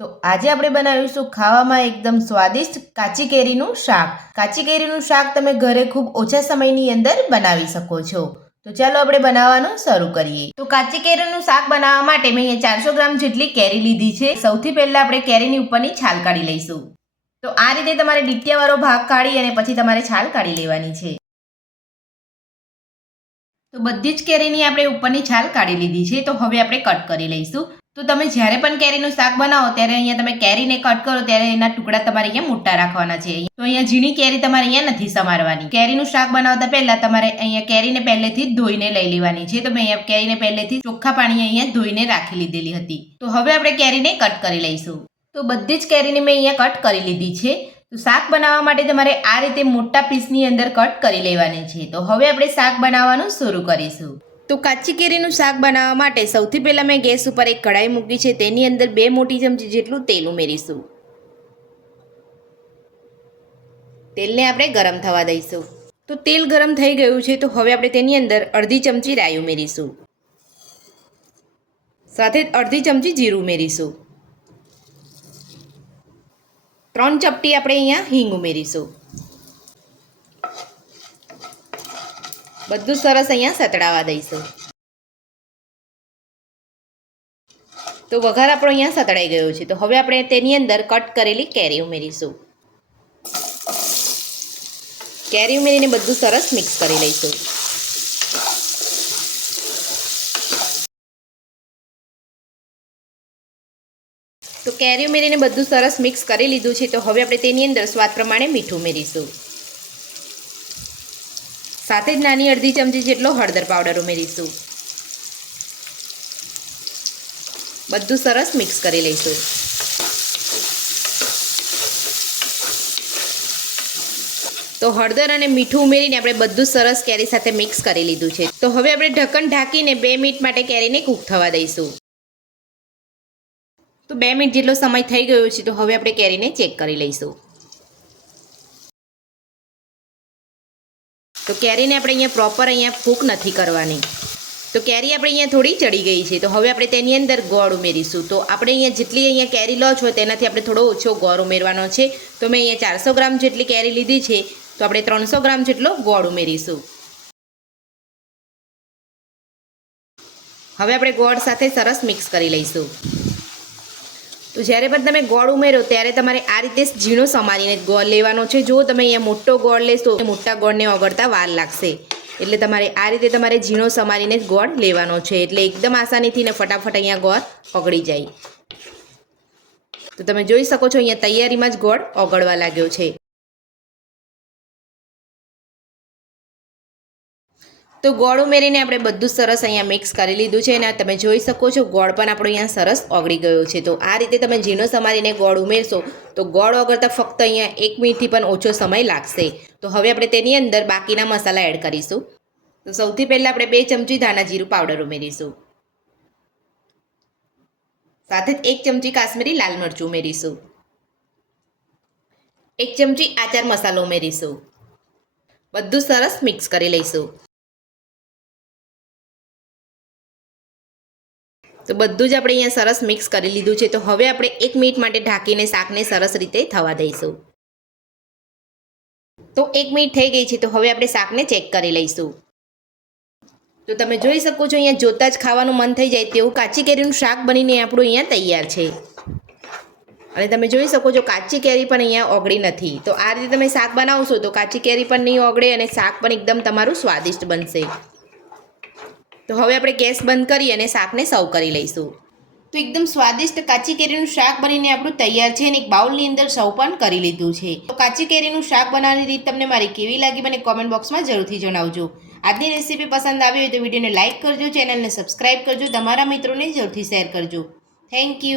તો આજે આપણે બનાવીશું ખાવામાં એકદમ સ્વાદિષ્ટ કાચી કેરીનું શાક. કાચી કેરીનું શાક તમે ઘરે ખૂબ ઓછા સમયની અંદર બનાવી શકો છો. તો ચાલો આપણે બનાવવાનું શરૂ કરીએ. તો કાચી કેરીનું શાક બનાવવા માટે મેં અહીંયા 400 ગ્રામ જેટલી કેરી લીધી છે. સૌથી પહેલા આપણે કેરીની ઉપરની છાલ કાઢી લઈશું. તો આ રીતે તમારે ડીટિયાવાળો ભાગ કાઢી અને પછી તમારે છાલ કાઢી લેવાની છે. તો બધી જ કેરીની આપણે ઉપરની છાલ કાઢી લીધી છે. તો હવે આપણે કટ કરી લઈશું. તો તમે જ્યારે પણ કેરીનું શાક બનાવો ત્યારે અહીંયા તમે કેરીને કટ કરો ત્યારે એના ટુકડા તમારે અહીંયા મોટા રાખવાના છે. તો અહીંયા ઝીણી કેરી તમારે અહીંયા નથી સમારવાની. કેરીનું શાક બનાવતા પહેલા તમારે અહીંયા કેરીને પહેલેથી જ ધોઈને લઈ લેવાની છે. તો મેં અહીંયા કેરીને પહેલેથી ચોખ્ખા પાણી અહીંયા ધોઈને રાખી લીધેલી હતી. તો હવે આપણે કેરીને કટ કરી લઈશું. તો બધી જ કેરીને મેં અહીંયા કટ કરી લીધી છે. તો શાક બનાવવા માટે તમારે આ રીતે મોટા પીસની અંદર કટ કરી લેવાની છે. તો હવે આપણે શાક બનાવવાનું શરૂ કરીશું. તો કાચી કેરીનું શાક બનાવવા માટે સૌથી પહેલાં મેં ગેસ ઉપર એક કઢાઈ મૂકી છે. તેની અંદર 2 મોટી ચમચી જેટલું તેલ ઉમેરીશું. તેલને આપણે ગરમ થવા દઈશું. તો તેલ ગરમ થઈ ગયું છે. તો હવે આપણે તેની અંદર અડધી ચમચી રાઈ ઉમેરીશું. સાથે જ અડધી ચમચી જીરું ઉમેરીશું. 3 ચપટી આપણે અહીંયા હિંગ ઉમેરીશું. બધું સરસ અહીંયા સતડાવા દઈશું. તો વઘાર આપણો અહીંયા સતડાઈ ગયો છે. તો હવે આપણે તેની અંદર કટ કરેલી કેરી ઉમેરીશું. કેરી ઉમેરીને બધું સરસ મિક્સ કરી લઈશું. તો કેરી ઉમેરીને બધું સરસ મિક્સ કરી લીધું છે. તો હવે આપણે તેની અંદર સ્વાદ પ્રમાણે મીઠું ઉમેરીશું. સાથે જ નાની અડધી ચમચી જેટલો હળદર પાવડર ઉમેરીશું. બધું સરસ મિક્સ કરી લઈશું. તો હળદર અને મીઠું ઉમેરીને આપણે બધું સરસ કેરી સાથે મિક્સ કરી લીધું છે. તો હવે આપણે ઢક્કન ઢાંકીને 2 મિનિટ માટે કેરીને કૂક થવા દઈશું. તો 2 મિનિટ જેટલો સમય થઈ ગયો છે. તો હવે આપણે કેરીને ચેક કરી લઈશું. તો કેરીને આપણે અહીંયા પ્રોપર કૂક નથી કરવાની. તો કેરી આપણે અહીંયા થોડી ચડી ગઈ છે. તો હવે આપણે તેની અંદર ગોળ ઉમેરીશું. તો આપણે અહીંયા જેટલી અહીંયા કેરી લો છો તેનાથી આપણે થોડો ઓછો ગોળ ઉમેરવાનો છે. તો મેં અહીંયા 400 ગ્રામ જેટલી કેરી લીધી છે. તો આપણે 300 ગ્રામ જેટલો ગોળ ઉમેરીશું. હવે આપણે ગોળ સાથે સરસ મિક્સ કરી લઈશું. તો જ્યારે પણ તમે ગોળ ઉમેરો ત્યારે તમારે આ રીતે ઝીણો સમારીને ગોળ લેવાનો છે. જો તમે અહીંયા મોટો ગોળ લેશો મોટા ગોળને ઓગળતા વાર લાગશે. એટલે તમારે આ રીતે તમારે ઝીણો સમારીને જ ગોળ લેવાનો છે. એટલે એકદમ આસાનીથી ને ફટાફટ અહીંયા ગોળ ઓગળી જાય. તો તમે જોઈ શકો છો અહીંયા તૈયારીમાં જ ગોળ ઓગળવા લાગ્યો છે. તો ગોળ ઉમેરીને આપણે બધું સરસ અહીંયા મિક્સ કરી લીધું છે. અને તમે જોઈ શકો છો ગોળ પણ આપણો અહીંયા સરસ ઓગળી ગયો છે. તો આ રીતે તમે ઝીણો સમારીને ગોળ ઉમેરશો તો ગોળ ઓગળતા ફક્ત અહીંયા 1 મિનિટથી પણ ઓછો સમય લાગશે. તો હવે આપણે તેની અંદર બાકીના મસાલા એડ કરીશું. તો સૌથી પહેલાં આપણે 2 ચમચી ધાણા જીરું પાવડર ઉમેરીશું. સાથે જ 1 ચમચી કાશ્મીરી લાલ મરચું ઉમેરીશું. 1 ચમચી આચાર મસાલો ઉમેરીશું. બધું સરસ મિક્સ કરી લઈશું. તો બધું જ આપણે અહીંયા સરસ મિક્સ કરી લીધું છે. તો હવે આપણે 1 મિનિટ માટે ઢાંકીને શાકને સરસ રીતે થવા દઈશું. તો 1 મિનિટ થઈ ગઈ છે. તો હવે આપણે શાકને ચેક કરી લઈશું. તો તમે જોઈ શકો છો અહીંયા જોતાં જ ખાવાનું મન થઈ જાય તેવું કાચી કેરીનું શાક બનીને આપણું અહીંયા તૈયાર છે. અને તમે જોઈ શકો છો કાચી કેરી પણ અહીંયા ઓગળી નથી. તો આ રીતે તમે શાક બનાવશો તો કાચી કેરી પણ નહીં ઓગળે અને શાક પણ એકદમ તમારું સ્વાદિષ્ટ બનશે. તો હવે આપણે ગેસ બંધ કરી અને શાકને સર્વ કરી લઈશું. તો એકદમ સ્વાદિષ્ટ કાચી કેરીનું શાક બનીને આપણું તૈયાર છે. અને એક બાઉલની અંદર સર્વ પણ કરી લીધું છે. તો કાચી કેરીનું શાક બનાવવાની રીત તમને મારી કેવી લાગી મને કોમેન્ટ બોક્સમાં જરૂરથી જણાવજો. આજની રેસીપી પસંદ આવી હોય તો વિડીયોને લાઇક કરજો, ચેનલને સબસ્ક્રાઈબ કરજો, તમારા મિત્રોને જરૂરથી શેર કરજો. Thank you.